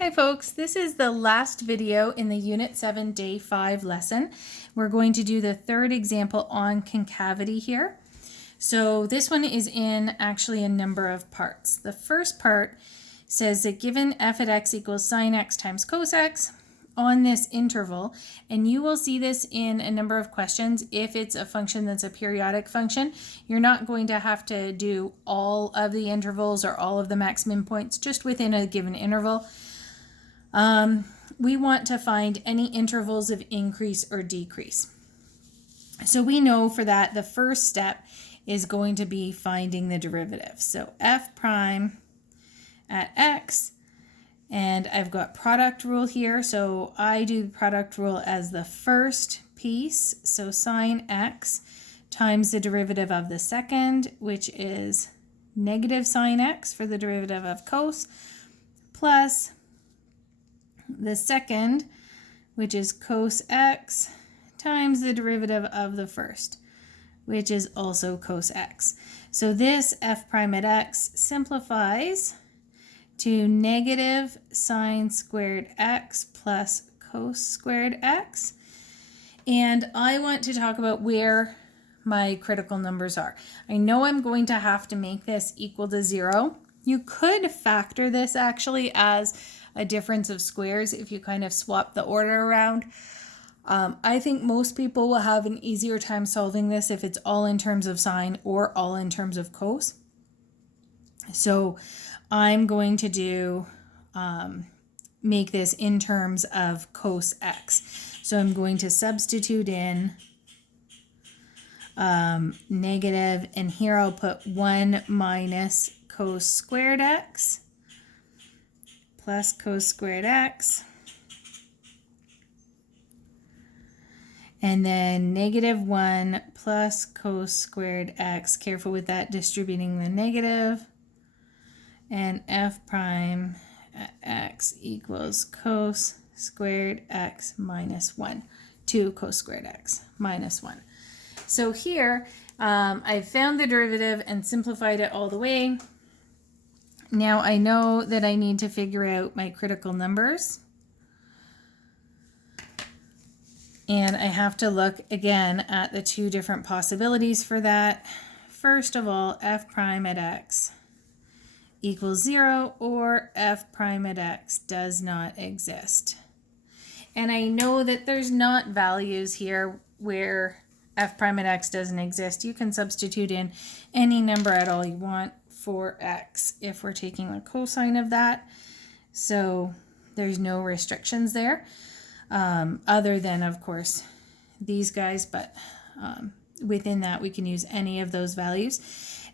Hi folks, this is the last video in the Unit 7 Day 5 lesson. We're going to do the third example on concavity here. So this one is in actually a number of parts. The first part says that given f at x equals sine x times cos x on this interval, and you will see this in a number of questions. If it's a function that's a periodic function, you're not going to have to do all of the intervals or all of the maximum points, just within a given interval. We want to find any intervals of increase or decrease. So we know for that the first step is going to be finding the derivative. So f prime at x, and I've got product rule here, so I do the product rule as the first piece. So sine x times the derivative of the second, which is negative sine x for the derivative of cos, plus the second, which is cos x, times the derivative of the first, which is also cos x. So this f prime at x simplifies to negative sine squared x plus cos squared x. And I want to talk about where my critical numbers are. I know I'm going to have to make this equal to 0. You could factor this actually as a difference of squares if you kind of swap the order around. I think most people will have an easier time solving this if it's all in terms of sine or all in terms of cos. So I'm going to do make this in terms of cos x. So I'm going to substitute in negative, and here I'll put 1 minus cos squared x plus cos squared x, and then negative 1 plus cos squared x, careful with that, distributing the negative, and f prime at x equals cos squared x minus 1, 2 cos squared x minus 1. So here I've found the derivative and simplified it all the way. Now I know that I need to figure out my critical numbers. And I have to look again at the two different possibilities for that. First of all, f prime at x equals 0, or f prime at x does not exist. And I know that there's not values here where f prime at x doesn't exist. You can substitute in any number at all you want for x if we're taking the cosine of that. So there's no restrictions there, other than, of course, these guys, but within that we can use any of those values.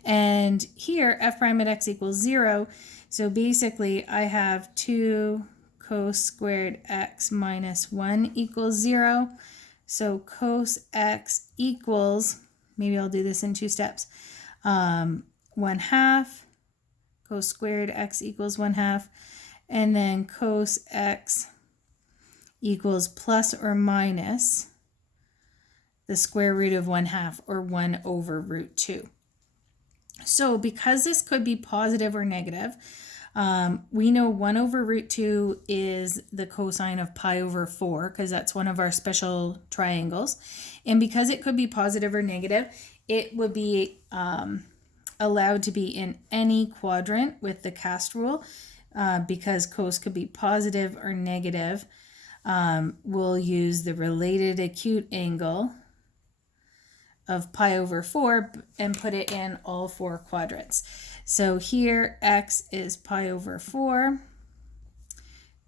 And here f prime at x equals 0. So basically I have 2 cos squared x minus 1 equals 0. So cos x equals, maybe I'll do this in 2 steps, 1/2 cos squared x equals 1/2, and then cos x equals plus or minus the square root of 1/2, or 1 over root 2. So because this could be positive or negative, we know 1 over root 2 is the cosine of pi over 4, because that's one of our special triangles. And because it could be positive or negative, it would be allowed to be in any quadrant with the cast rule, because cos could be positive or negative. We'll use the related acute angle of pi over 4 and put it in all 4 quadrants. So here x is pi over 4,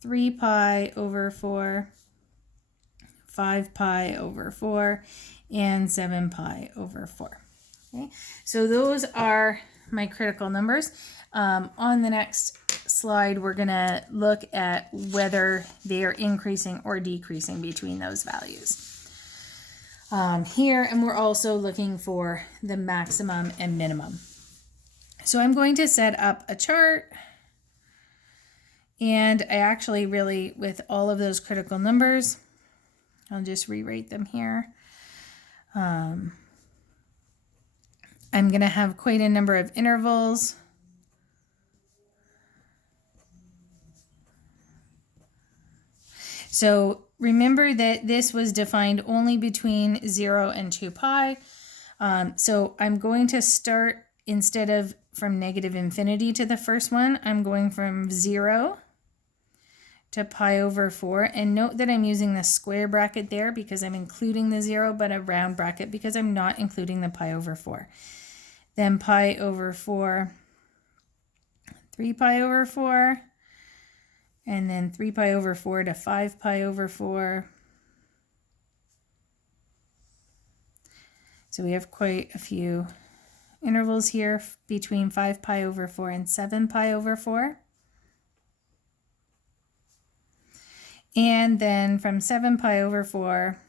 3 pi over 4, 5 pi over 4, and 7 pi over 4. Okay, so those are my critical numbers. On the next slide, we're going to look at whether they are increasing or decreasing between those values. Here, and we're also looking for the maximum and minimum. So I'm going to set up a chart, and I actually really, with all of those critical numbers, I'll just rewrite them here. I'm going to have quite a number of intervals. So remember that this was defined only between 0 and 2 pi. So I'm going to start, instead of from negative infinity to the first one, I'm going from 0 to pi over 4. And note that I'm using the square bracket there because I'm including the 0, but a round bracket because I'm not including the pi over 4. Then pi over 4, 3 pi over 4, and then 3 pi over 4 to 5 pi over 4. So we have quite a few intervals here between 5 pi over 4 and 7 pi over 4. And then from 7 pi over 4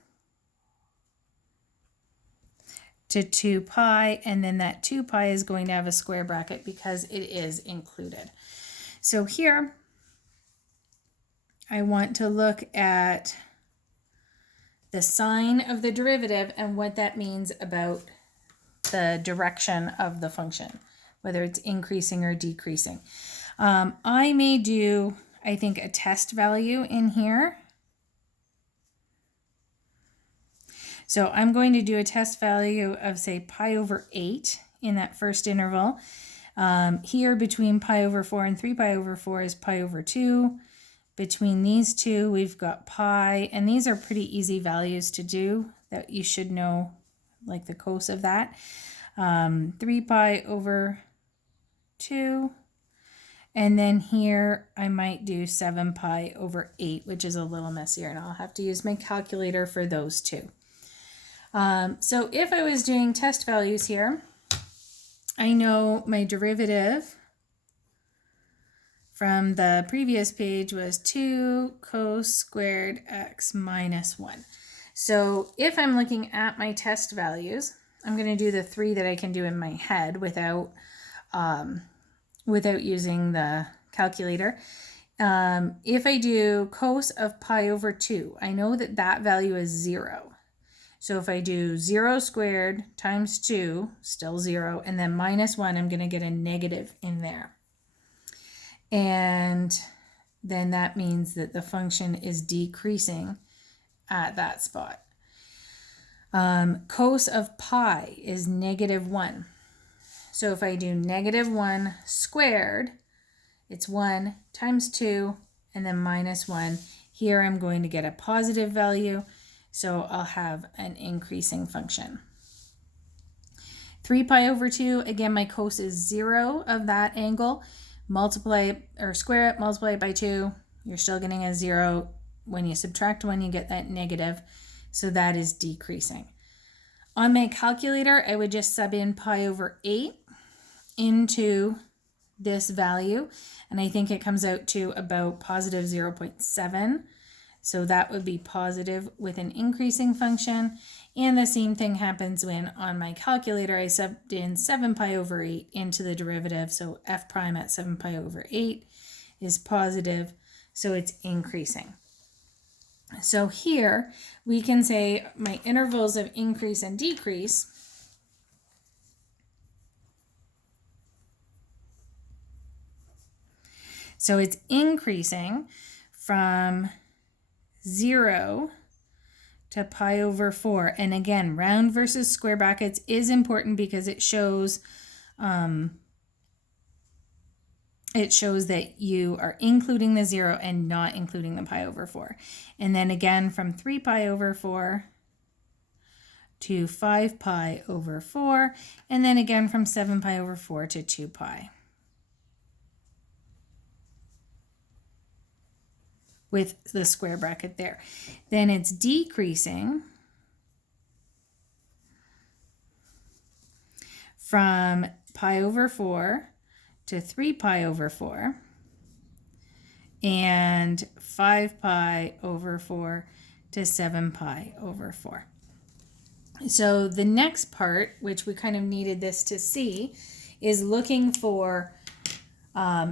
to 2 pi, and then that 2 pi is going to have a square bracket because it is included. So here, I want to look at the sign of the derivative and what that means about the direction of the function, whether it's increasing or decreasing. I may do, I think, a test value in here. So I'm going to do a test value of, say, pi over 8 in that first interval. Here between pi over 4 and 3 pi over 4 is pi over 2. Between these two, we've got pi, and these are pretty easy values to do that you should know, like the cos of that. 3 pi over 2. And then here I might do 7 pi over 8, which is a little messier, and I'll have to use my calculator for those two. So if I was doing test values here, I know my derivative from the previous page was 2 cos squared x minus 1. So if I'm looking at my test values, I'm going to do the 3 that I can do in my head without using the calculator. If I do cos of pi over 2, I know that that value is 0. So if I do 0 squared times 2, still 0, and then minus 1, I'm going to get a negative in there. And then that means that the function is decreasing at that spot. Cos of pi is negative 1. So if I do negative 1 squared, it's 1 times 2, and then minus 1. Here I'm going to get a positive value, so I'll have an increasing function. 3 pi over 2, again, my cos is 0 of that angle. Multiply or square it, multiply it by 2. You're still getting a 0. When you subtract 1, you get that negative. So that is decreasing. On my calculator, I would just sub in pi over 8 into this value, and I think it comes out to about positive 0.7. So that would be positive with an increasing function. And the same thing happens when on my calculator I subbed in 7 pi over 8 into the derivative. So f prime at 7 pi over 8 is positive, so it's increasing. So here we can say my intervals of increase and decrease so it's increasing from 0 to pi over 4. And again, round versus square brackets is important because it shows that you are including the 0 and not including the pi over 4. And then again from 3 pi over 4 to 5 pi over 4, and then again from 7 pi over 4 to 2 pi. With the square bracket there. Then it's decreasing from pi over 4 to 3 pi over 4 and 5 pi over 4 to 7 pi over 4. So the next part, which we kind of needed this to see, is looking for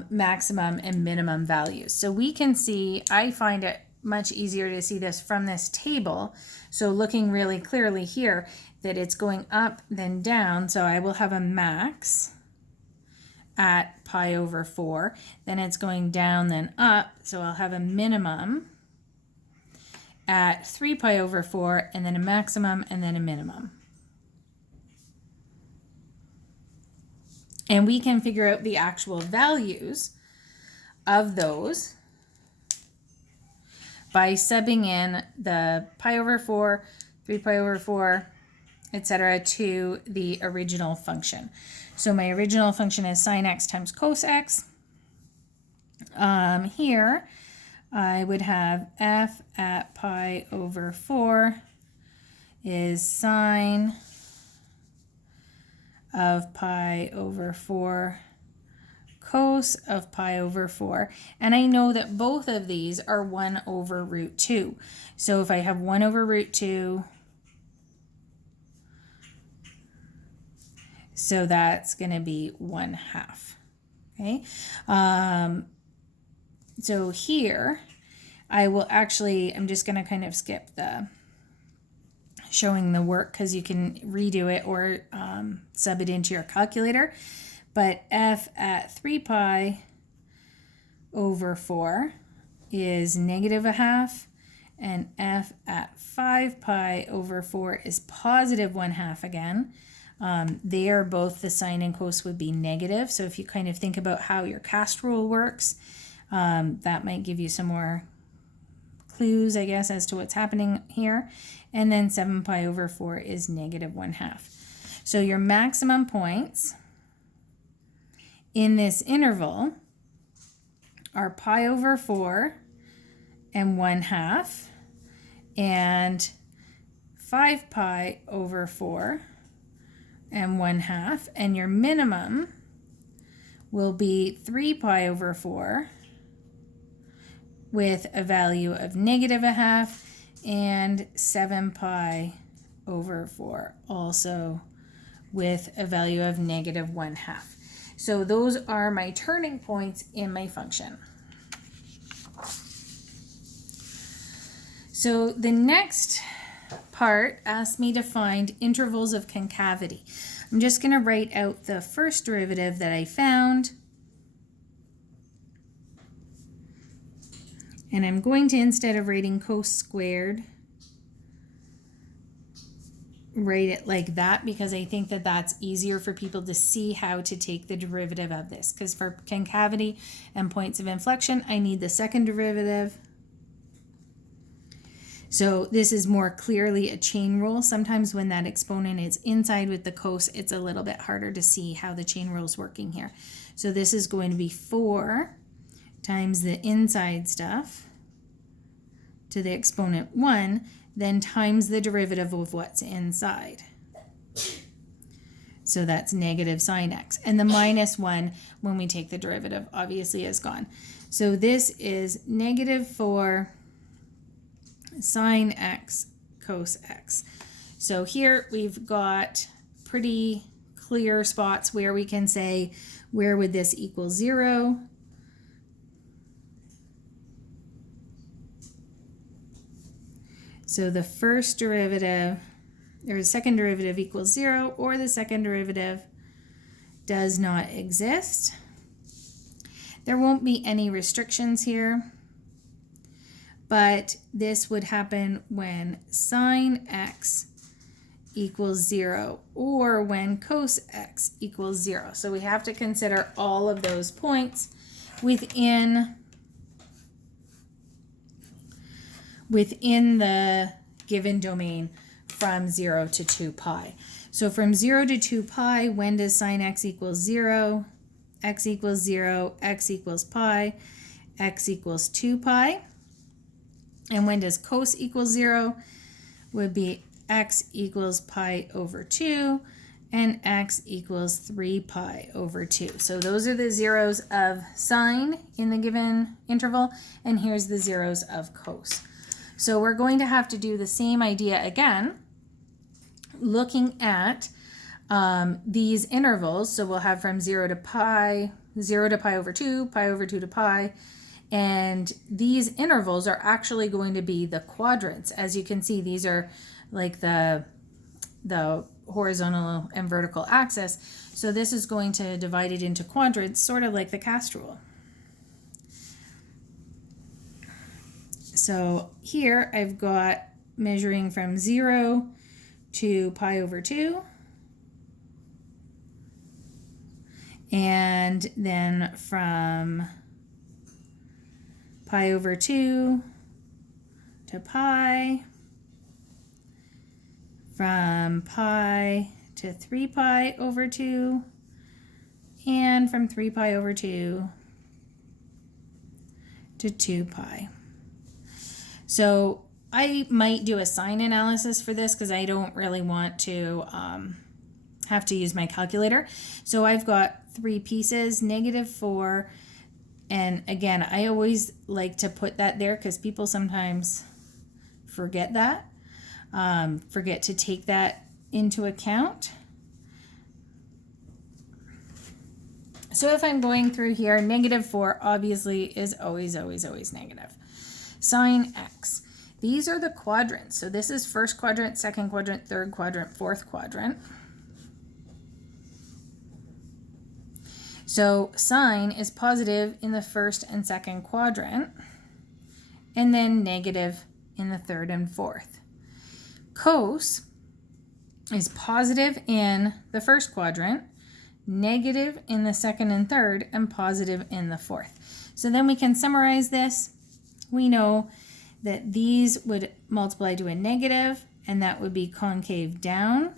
maximum and minimum values. So we can see, I find it much easier to see this from this table. So looking really clearly here that it's going up then down. So I will have a max at pi over 4. Then it's going down then up. So I'll have a minimum at 3 pi over 4, and then a maximum, and then a minimum. And we can figure out the actual values of those by subbing in the pi over 4, 3 pi over 4, etc. to the original function. So my original function is sine x times cos x. Here I would have f at pi over 4 is sine of pi over 4 cos of pi over 4. And I know that both of these are 1 over root 2. So if I have 1 over root 2, so that's going to be 1/2. Okay. So here I will actually, I'm just going to kind of skip the showing the work because you can redo it or sub it into your calculator. But f at 3 pi over 4 is -1/2, and f at 5 pi over 4 is +1/2 again. They are both, the sine and cos would be negative. So if you kind of think about how your cast rule works, that might give you some more clues, I guess, as to what's happening here. And then 7 pi over 4 is -1/2. So your maximum points in this interval are pi over 4 and 1/2 and 5 pi over 4 and 1/2, and your minimum will be 3 pi over 4 with a value of -1/2 and 7 pi over 4 also with a value of -1/2. So those are my turning points in my function. So the next part asks me to find intervals of concavity. I'm just going to write out the first derivative that I found. And I'm going to, instead of writing cos squared, write it like that because I think that that's easier for people to see how to take the derivative of this. Because for concavity and points of inflection, I need the second derivative. So this is more clearly a chain rule. Sometimes when that exponent is inside with the cos, it's a little bit harder to see how the chain rule is working here. So this is going to be 4 times the inside stuff to the exponent 1, then times the derivative of what's inside. So that's negative sine x. And the -1, when we take the derivative, obviously is gone. So this is -4 sine x cos x. So here we've got pretty clear spots where we can say, where would this equal 0? So the first derivative, or the second derivative equals 0, or the second derivative does not exist. There won't be any restrictions here, but this would happen when sine x equals 0 or when cos x equals 0. So we have to consider all of those points within the given domain from 0 to 2 pi. So from 0 to 2 pi, when does sine x equals 0? X equals 0, x equals pi, x equals 2 pi. And when does cos equal 0? Would be x equals pi over 2, and x equals 3 pi over 2. So those are the zeros of sine in the given interval, and here's the zeros of cos. So we're going to have to do the same idea again, looking at these intervals. So we'll have from 0 to pi, 0 to pi over 2 to pi, and these intervals are actually going to be the quadrants. As you can see, these are like the horizontal and vertical axis. So this is going to divide it into quadrants, sort of like the cast rule. So here I've got measuring from 0 to pi over 2. And then from pi over 2 to pi, from pi to 3 pi over 2, and from 3 pi over 2 to 2 pi. So I might do a sign analysis for this because I don't really want to have to use my calculator. So I've got 3 pieces, -4, and again, I always like to put that there because people sometimes forget that, forget to take that into account. So if I'm going through here, -4 obviously is always negative. Sine x. These are the quadrants. So this is first quadrant, second quadrant, third quadrant, fourth quadrant. So sine is positive in the first and second quadrant, and then negative in the third and fourth. Cos is positive in the first quadrant, negative in the second and third, and positive in the fourth. So then we can summarize this. We know that these would multiply to a negative, and that would be concave down.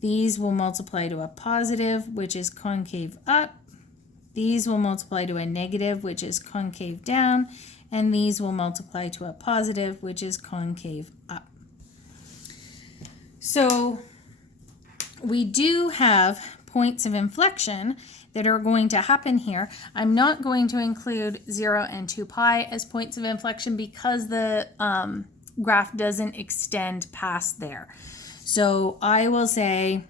These will multiply to a positive, which is concave up. These will multiply to a negative, which is concave down, and these will multiply to a positive, which is concave up. So we do have points of inflection that are going to happen here. I'm not going to include 0 and 2 pi as points of inflection because the graph doesn't extend past there. So I will say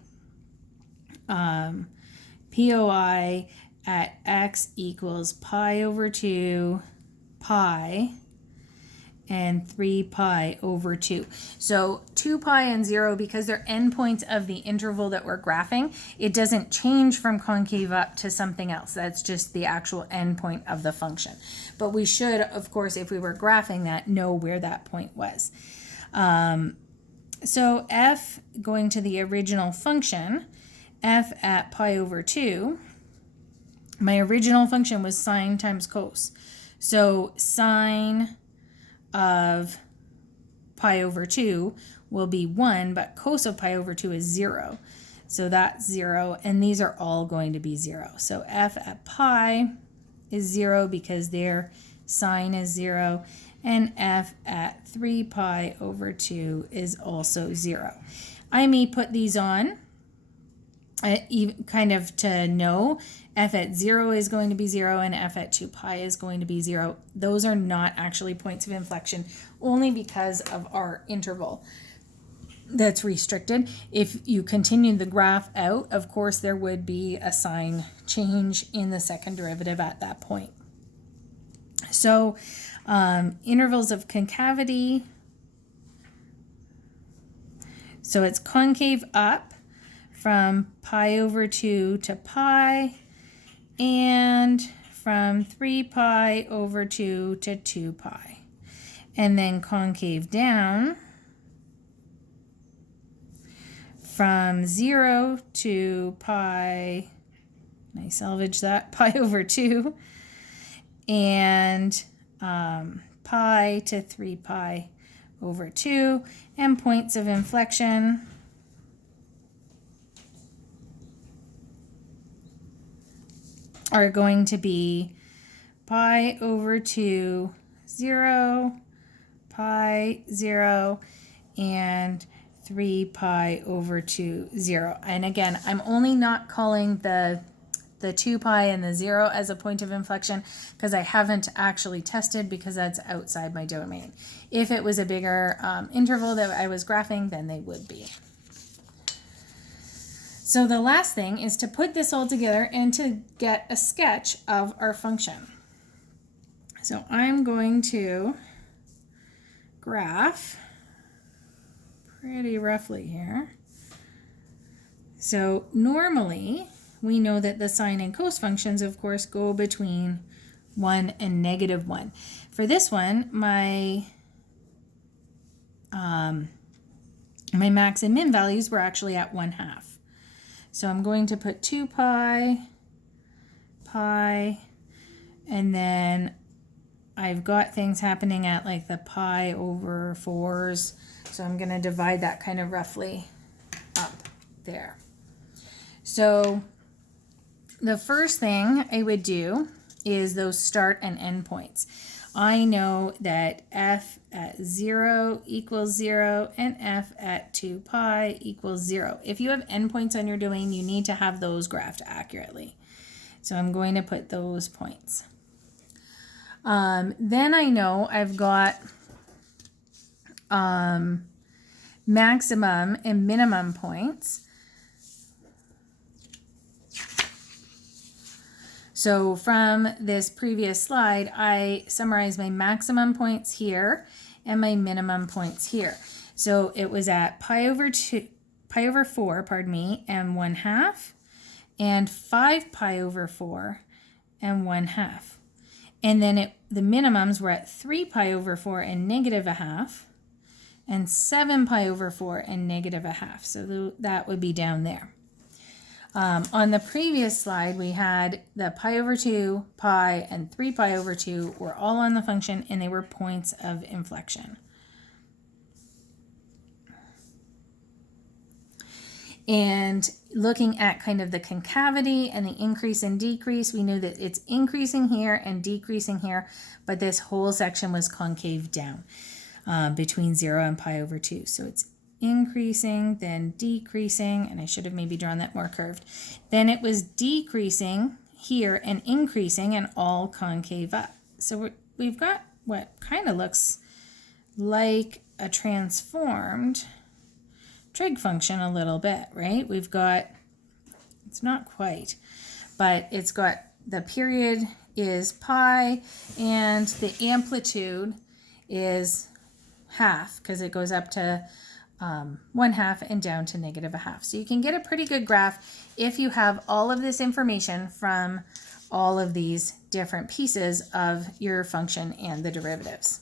POI at x equals pi over 2 pi and 3 pi over 2. So 2 pi and 0, because they're endpoints of the interval that we're graphing, it doesn't change from concave up to something else. That's just the actual endpoint of the function. But we should, of course, if we were graphing that, know where that point was. So f, going to the original function, f at pi over 2, my original function was sine times cos. So sine of pi over 2 will be 1, but cos of pi over 2 is 0. So that's 0, and these are all going to be 0. So f at pi is 0 because their sine is 0, and f at 3 pi over 2 is also 0. I may put these on kind of to know f at 0 is going to be 0 and f at 2 pi is going to be 0. Those are not actually points of inflection, only because of our interval that's restricted. If you continue the graph out, of course, there would be a sign change in the second derivative at that point. So intervals of concavity. So it's concave up from pi over 2 to pi, and from 3 pi over 2 to 2 pi. And then concave down from 0 to pi, can I salvage that? Pi over 2, and pi to 3 pi over 2, and points of inflection are going to be pi over 2, 0, pi 0, and 3 pi over 2, 0. And again, I'm only not calling the 2 pi and the 0 as a point of inflection because I haven't actually tested, because that's outside my domain. If it was a bigger interval that I was graphing, then they would be. So the last thing is to put this all together and to get a sketch of our function. So I'm going to graph pretty roughly here. So normally we know that the sine and cos functions, of course, go between 1, and -1. For this one, my my max and min values were actually at 1/2. So I'm going to put 2 pi, and then I've got things happening at like the pi over 4s. So I'm going to divide that kind of roughly up there. So the first thing I would do is those start and end points. I know that f at 0 equals 0 and f at 2 pi equals 0. If you have endpoints on your domain, you need to have those graphed accurately. So I'm going to put those points. Then I know I've got maximum and minimum points. So from this previous slide, I summarized my maximum points here and my minimum points here. So it was at pi over 4, pardon me, and 1/2, and 5 pi over 4 and 1/2. And then the minimums were at 3 pi over 4 and -1/2, and 7 pi over 4 and -1/2. So that would be down there. On the previous slide, we had the pi over 2, pi, and 3 pi over 2 were all on the function, and they were points of inflection. And looking at kind of the concavity and the increase and decrease, we know that it's increasing here and decreasing here, but this whole section was concave down between 0 and pi over 2. So it's increasing, then decreasing, and I should have maybe drawn that more curved. Then it was decreasing here and increasing and all concave up. So we've got what kind of looks like a transformed trig function a little bit, right? We've got, it's not quite, but it's got the period is pi and the amplitude is half because it goes up to 1/2 and down to -1/2. So you can get a pretty good graph if you have all of this information from all of these different pieces of your function and the derivatives.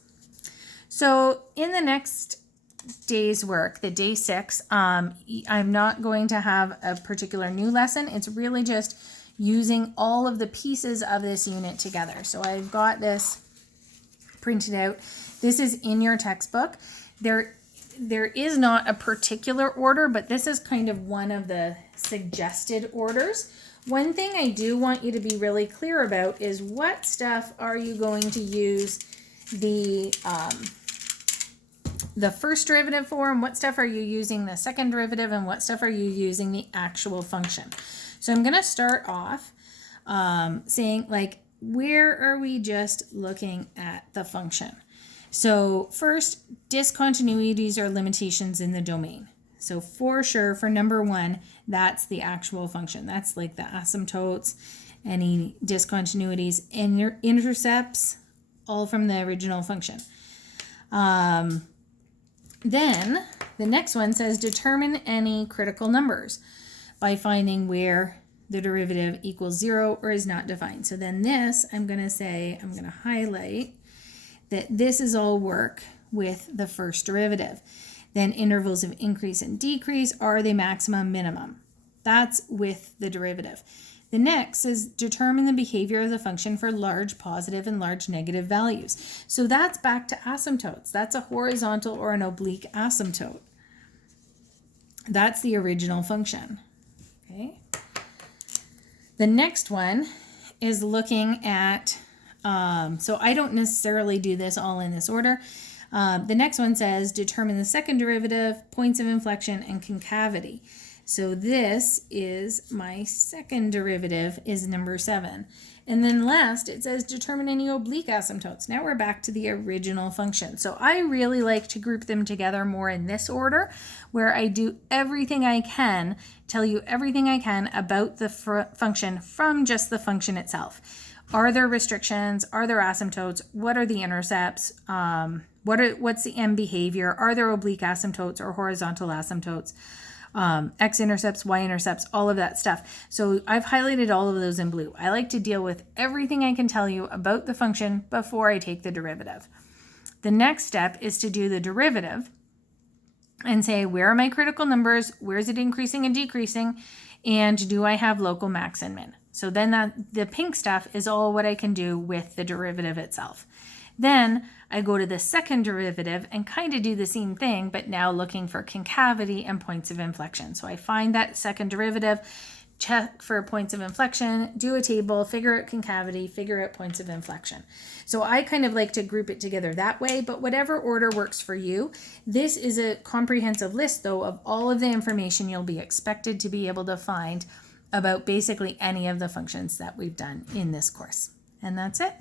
So in the next day's work, the day 6, I'm not going to have a particular new lesson. It's really just using all of the pieces of this unit together. So I've got this printed out. This is in your textbook. There is not a particular order, but this is kind of one of the suggested orders. One thing I do want you to be really clear about is what stuff are you going to use the first derivative for, and what stuff are you using the second derivative, and what stuff are you using the actual function. So I'm going to start off saying, like, where are we just looking at the function? So first, discontinuities or limitations in the domain. So for sure, for number 1, that's the actual function. That's like the asymptotes, any discontinuities, and your intercepts, all from the original function. Then the next one says determine any critical numbers by finding where the derivative equals 0 or is not defined. So then this, I'm going to highlight that this is all work with the first derivative. Then intervals of increase and decrease, are they maximum, minimum? That's with the derivative. The next is determine the behavior of the function for large positive and large negative values. So that's back to asymptotes. That's a horizontal or an oblique asymptote. That's the original function. Okay. The next one is looking at, so I don't necessarily do this all in this order. The next one says determine the second derivative, points of inflection, and concavity. So this is my second derivative, is number 7. And then last, it says determine any oblique asymptotes. Now we're back to the original function. So I really like to group them together more in this order, where I do everything I can, tell you everything I can about the function from just the function itself. Are there restrictions? Are there asymptotes? What are the intercepts? What's the end behavior? Are there oblique asymptotes or horizontal asymptotes? x-intercepts, y-intercepts, all of that stuff. So I've highlighted all of those in blue. I like to deal with everything I can tell you about the function before I take the derivative. The next step is to do the derivative and say, where are my critical numbers? Where is it increasing and decreasing? And do I have local max and min? So then the pink stuff is all what I can do with the derivative itself. Then I go to the second derivative and kind of do the same thing, but now looking for concavity and points of inflection. So I find that second derivative, check for points of inflection, do a table, figure out concavity, figure out points of inflection. So I kind of like to group it together that way, but whatever order works for you. This is a comprehensive list, though, of all of the information you'll be expected to be able to find about basically any of the functions that we've done in this course. And that's it.